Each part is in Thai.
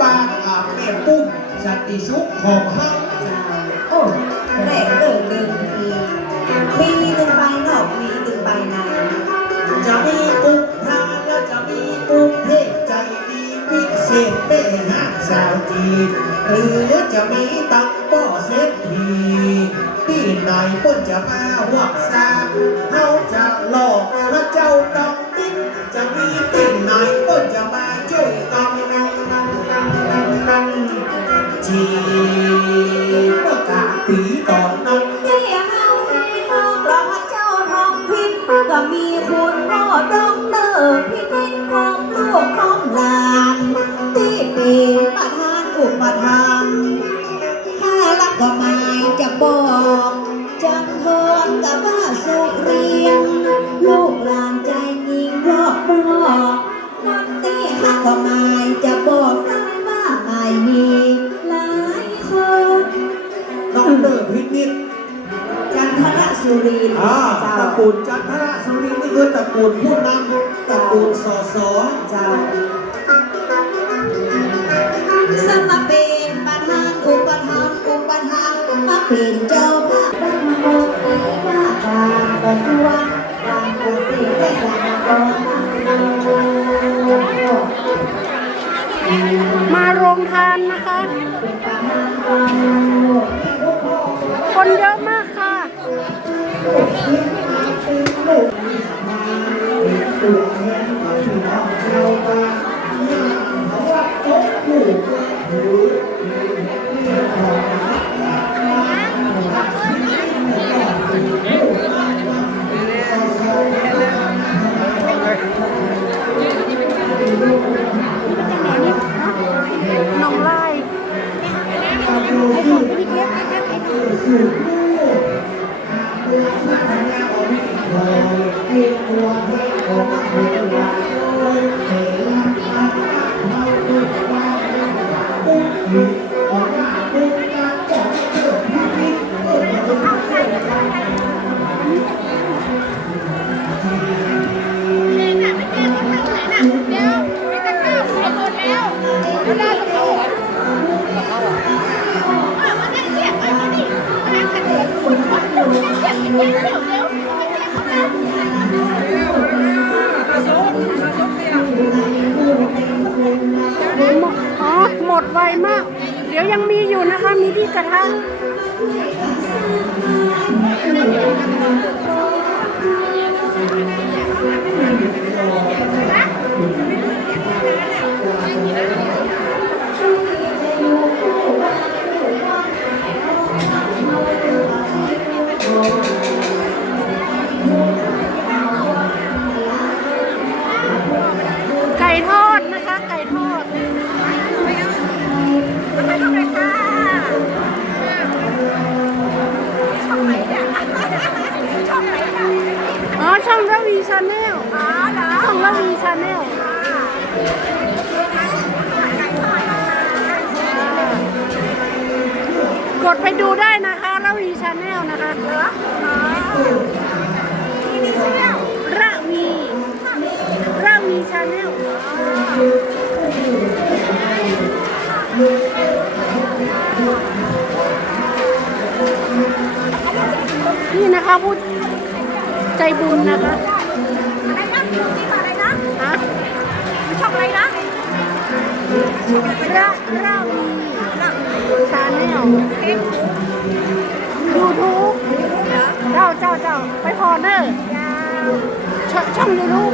บานอาแม่ปุ้มสันติสุขของเฮาโอ้แรกเดิมเดิมทีมีตึงไปนอกมีตึงไปในจะมีกุ๊กทาและจะมีกุ๊กเทพใจดีพิเศษแม่ฮักสาวจีนหรือจะมีตังป้อเศรษฐีที่ไหนเพิ่นจะมาวักซาเขา จีเมื่อกาปีตอนนั้นที่เฮาได้มองรอพระเจ้าทองพินก็มีคุณพ่อดอกเตอร์ สุรินทร์อ่าเจ้าตระกูลจันทรสุรินทร์นี่คือตระกูลผู้นำตระกูลสอสอเจ้าสมาเป็นประธานอุปถัมภ์อุปถัมภ์มาเป็นเจ้าภาพรัฐมนตรีว่าการกระทรวงการเกษตรและสหกรณ์มาโรงทานนะคะ คนเยอะมาก ค่ะ หม ดี๋ยวยังมีอยู่นะคะ มีที่กระทะ กดไปดูได้นะคะระวีชาแนลนะคะระวีระวีชาแนลนี่นะคะผู้ใจบุญนะคะอะไรนะอะไรนะฮะช่องอะไรนะระระวี ชาแนลยูทูบเจ้าเจ้าเจ้าไปพอเนอร์ช่องช่องยูทูบ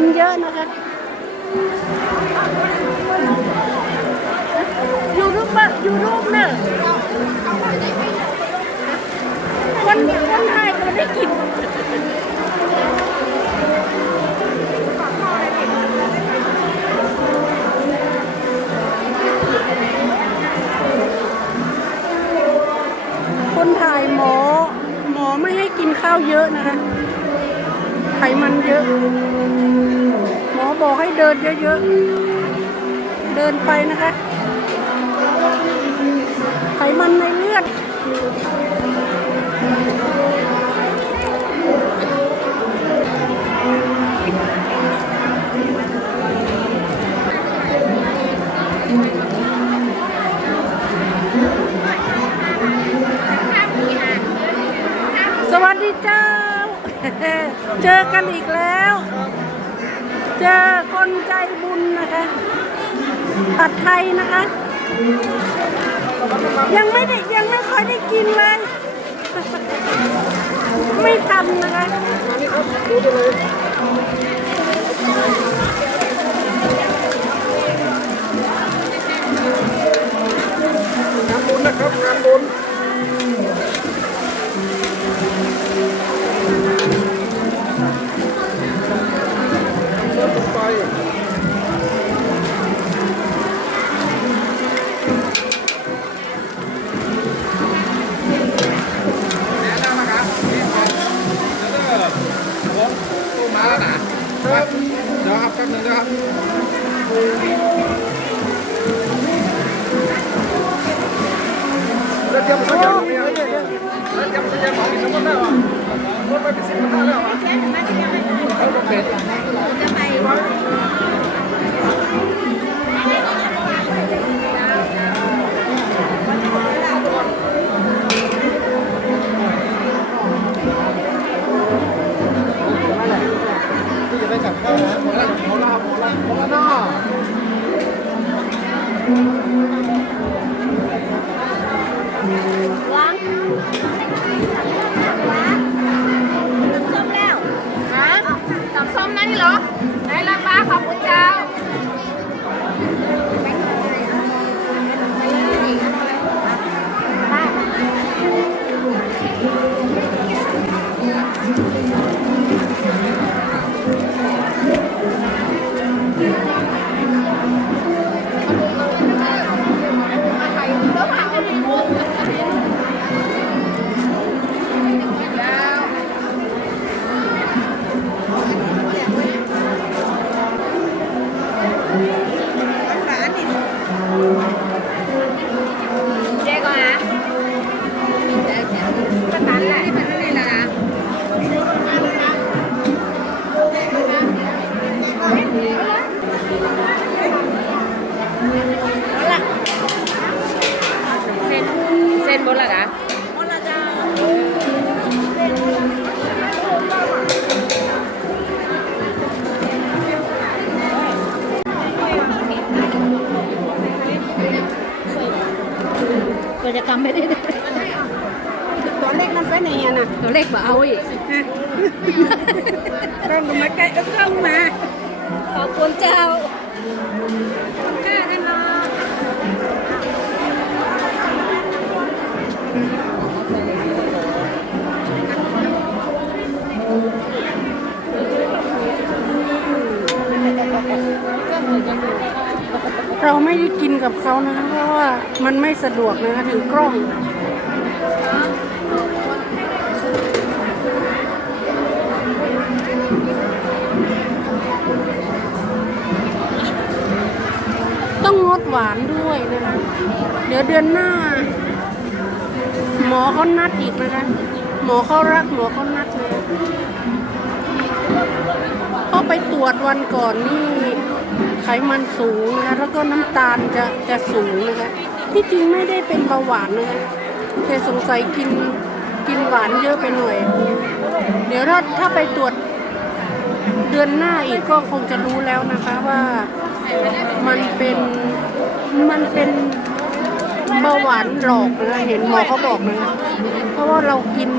บุญเยอะนะคะยูทูบเบอยูทูบเนี่ยคนคนไทยก็ได้กินคนถ่ายหมอหมอไม่ให้กินข้าวเยอะนะคะ ไขมันเยอะ หมอบอกให้เดินเยอะๆ เดินไปนะคะ ไขมันในเลือด เจอกันอีกแล้ว เจอคนใจบุญนะคะผัดไทยนะคะ ยังไม่ได้ยังไม่ค่อยได้กินเลย ไม่ทำนะคะงานบุญนะครับงานบุญ เเลขบ่เอาอีกกล้องมาใกล้เอากล้องมา ขอบคุณเจ้าแค่ได้มาเราไม่ได้กินกับเขานะคะเพราะว่ามันไม่สะดวกนะคะถือกล้อง ต้องงดหวานด้วยนะคะ เดี๋ยวเดือนหน้า หมอเขานัดอีกนะคะ หมอเขารักหมอเขานัดเลยก็ไปตรวจวันก่อนนี่ ไขมันสูงนะคะแล้วก็น้ำตาลจะจะสูงนะคะ ที่จริงไม่ได้เป็นเบาหวานนะคะแต่สงสัยกินกินหวานเยอะไปหน่อย เดี๋ยวถ้าถ้าไปตรวจเดือนหน้าอีกก็คงจะรู้แล้วนะคะว่า มันเป็นมันเป็นเบาหวานหลอกนะเห็นหมอเขาบอกนะเพราะว่าเรากิน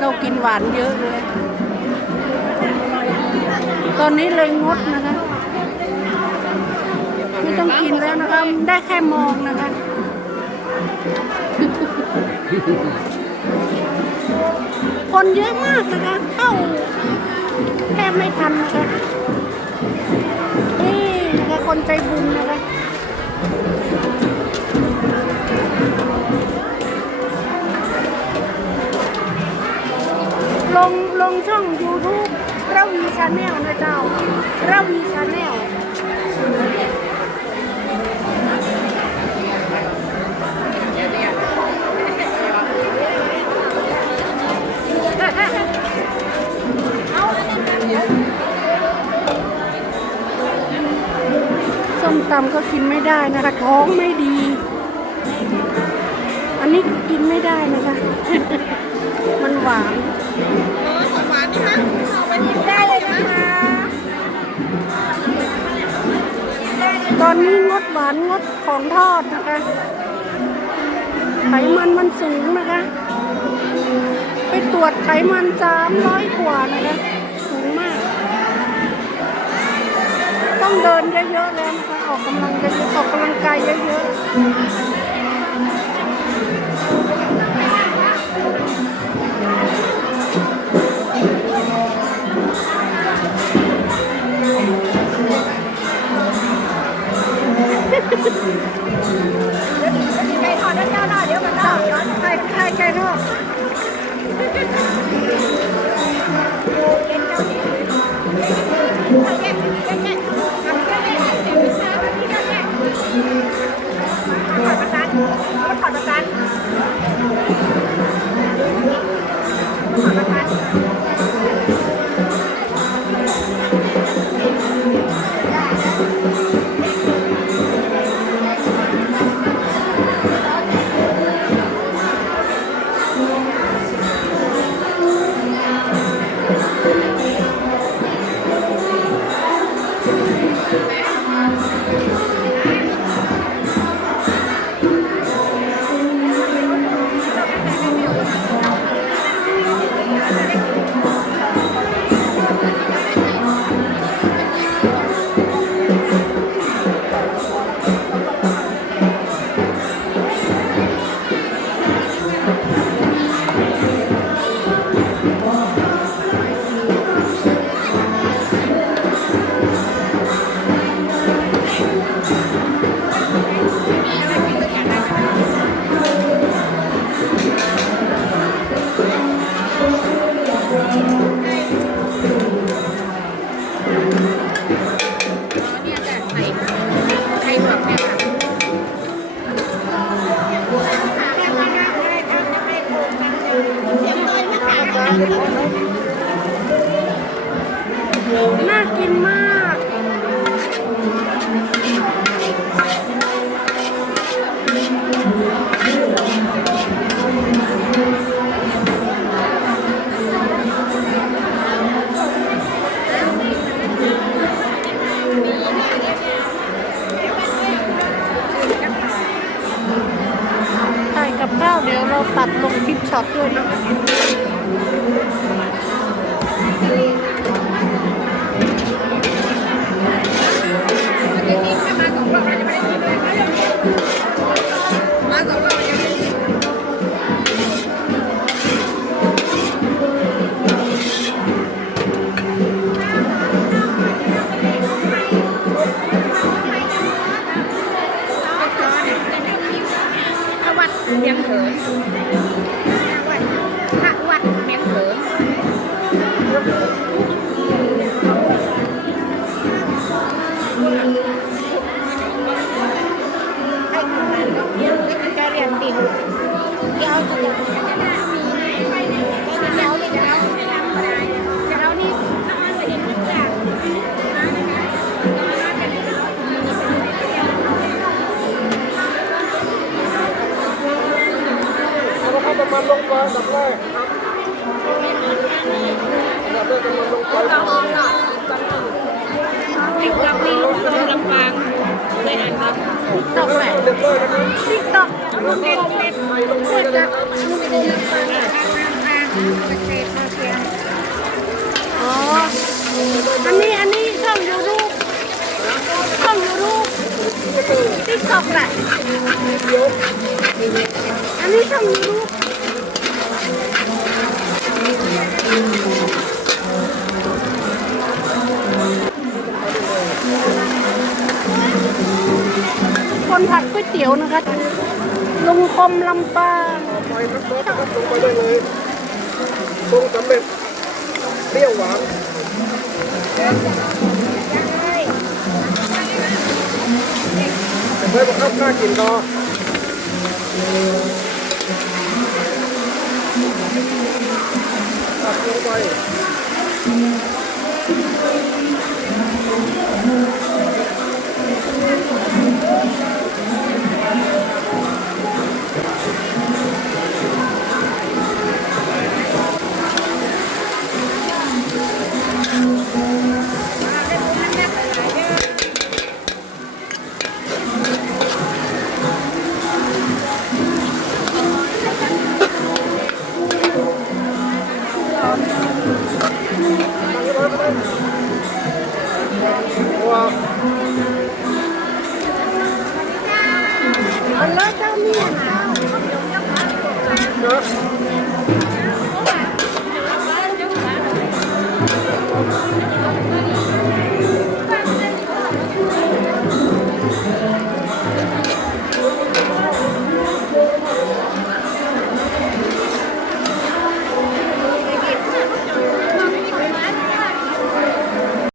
เรากินหวานเยอะเลย ตอนนี้เลยงดนะคะไม่ต้องกินแล้วนะคะได้แค่มองนะคะคนเยอะมากนะคะเข้าแทบไม่ทันนะคะนี่นะ คนใจบุญนะคะลงลงช่อง YouTube ระวีชาแนลนะเจ้าระวีชาแนล ตำก็กินไม่ได้นะคะท้องไม่ดี อันนี้กินไม่ได้นะคะ มันหวานได้เลยนะคะตอนนี้งดหวานงดของทอดนะคะไขมันมันสูงนะคะ ไปตรวจไขมันสามร้อยกว่านะคะ สูงมาก ต้องเดินเยอะๆแล้วนะคะ ออกกำลังกายออกกำลังกายเยอะๆ ก้าวเดี๋ยวเราตัดลงคลิปช็อตด้วยนะวัดเมียงเถิน พ น้ำมันลงไปดับแรกครับดับแรกน้ำมันลงไปก่อนติ๊กต็อกนี่ลงลำปางเลยอ่านครับติ๊กต็อกแหละเรียบร้อยนะครับติ๊กต็อกแล้วก็ใส่ลงไปเลยนะครับอ๋ออันนี้อันนี้ช่องยูทูบช่องยูทูบติ๊กต็อกแหละอันนี้ช่องยูทูบ คมลำปางไปครับรถนะครับลงไปได้เลยปรุงสำเร็จเปรี้ยวหวานเพื่อนบอกครับน่ากินก็ตัดลงไป